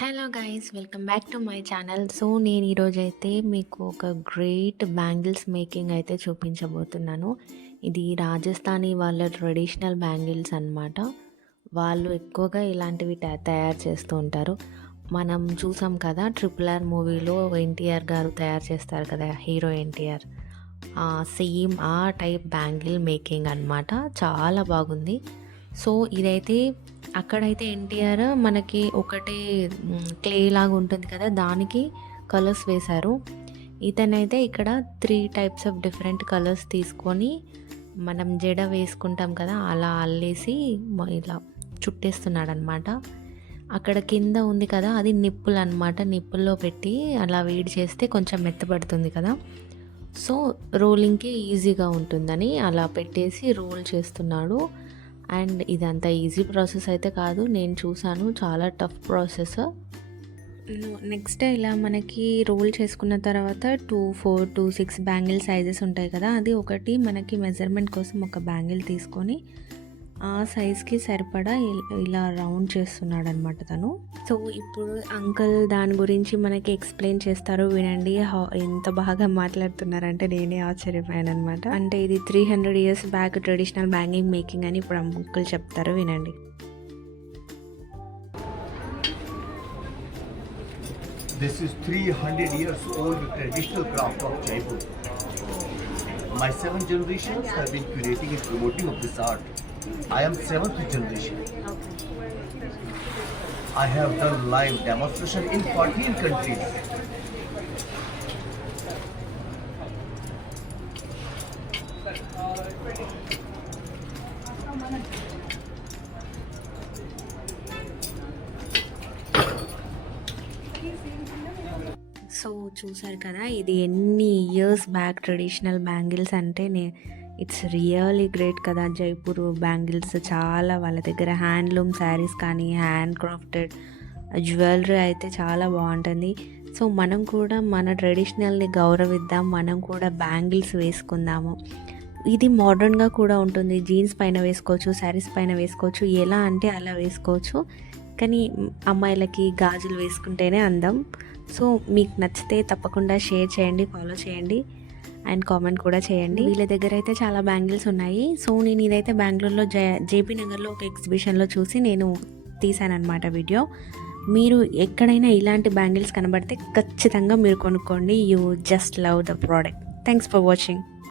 Hello guys, welcome back to my channel. So నేను ఈరోజైతే మీకు ఒక గ్రేట్ బ్యాంగిల్స్ మేకింగ్ అయితే చూపించబోతున్నాను. ఇది రాజస్థానీ వాళ్ళ ట్రెడిషనల్ బ్యాంగిల్స్ అన్నమాట. వాళ్ళు ఎక్కువగా ఇలాంటివి తయారు చేస్తూ ఉంటారు. మనం చూసాం కదా, RRR మూవీలో ఎన్టీఆర్ గారు తయారు చేస్తారు కదా, హీరో ఎన్టీఆర్. సేమ్ ఆ టైప్ బ్యాంగిల్ మేకింగ్ అన్నమాట. చాలా బాగుంది. సో ఇదైతే అక్కడైతే ఎన్టీఆర్ మనకి ఒకటే క్లే లాగా ఉంటుంది కదా, దానికి కలర్స్ వేశారు. ఇతనైతే ఇక్కడ 3 టైప్స్ ఆఫ్ డిఫరెంట్ కలర్స్ తీసుకొని మనం జడ వేసుకుంటాం కదా, అలా అల్లేసి ఇలా చుట్టేస్తున్నాడు అనమాట. అక్కడ కింద ఉంది కదా, అది నిప్పులు అనమాట. నిప్పుల్లో పెట్టి అలా వేడి చేస్తే కొంచెం మెత్తపడుతుంది కదా, సో రోలింగ్కి ఈజీగా ఉంటుందని అలా పెట్టేసి రోల్ చేస్తున్నాడు. అండ్ ఇదంతా ఈజీ ప్రాసెస్ అయితే కాదు, నేను చూసాను, చాలా టఫ్ ప్రాసెస్. నెక్స్ట్ ఇలా మనకి రోల్ చేసుకున్న తర్వాత 2, 4, 2, 6 బ్యాంగిల్ సైజెస్ ఉంటాయి కదా, అది ఒకటి మనకి మెజర్మెంట్ కోసం ఒక బ్యాంగిల్ తీసుకొని ఆ సైజ్కి సరిపడా ఇలా రౌండ్ చేస్తున్నాడు అనమాట తను. సో ఇప్పుడు అంకుల్ దాని గురించి మనకి ఎక్స్ప్లెయిన్ చేస్తారు, వినండి. ఎంత బాగా మాట్లాడుతున్నారంటే నేనే ఆశ్చర్యపోయాను అనమాట. అంటే ఇది 300 years back traditional banging making అని ఇప్పుడు అంకుల్ చెప్తారు, వినండి. This is 300 years old traditional craft of Jaipur. My 7 generations have been curating and promoting of this art. I am 7th generation. I have done live demonstration in 14 countries. So చూసారు కదా, ఇది ఎన్ని years back traditional bangles అంటే it's really great కదా. Jaipur bangles చాలా, వాళ్ళ దగ్గర handloom saris కానీ హ్యాండ్ క్రాఫ్టెడ్ జ్యువెలరీ అయితే చాలా బాగుంటుంది. సో మనం కూడా మన ట్రెడిషనల్ని గౌరవిద్దాం, మనం కూడా బ్యాంగిల్స్ వేసుకుందాము. ఇది మోడర్న్గా కూడా ఉంటుంది, జీన్స్ పైన వేసుకోవచ్చు, శారీస్ పైన వేసుకోవచ్చు, ఎలా అంటే అలా వేసుకోవచ్చు. కానీ అమ్మాయిలకి గాజులు వేసుకుంటేనే అందం. సో మీకు నచ్చితే తప్పకుండా షేర్ చేయండి, ఫాలో చేయండి అండ్ కామెంట్ కూడా చేయండి. వీళ్ళ దగ్గర అయితే చాలా బ్యాంగిల్స్ ఉన్నాయి. సో నేను ఇదైతే బెంగళూరులో జేపీ నగర్లో ఒక ఎగ్జిబిషన్లో చూసి నేను తీసానమాట వీడియో. మీరు ఎక్కడైనా ఇలాంటి బ్యాంగిల్స్ కనబడితే ఖచ్చితంగా మీరు కొనుక్కోండి. You just love the product. Thanks for watching.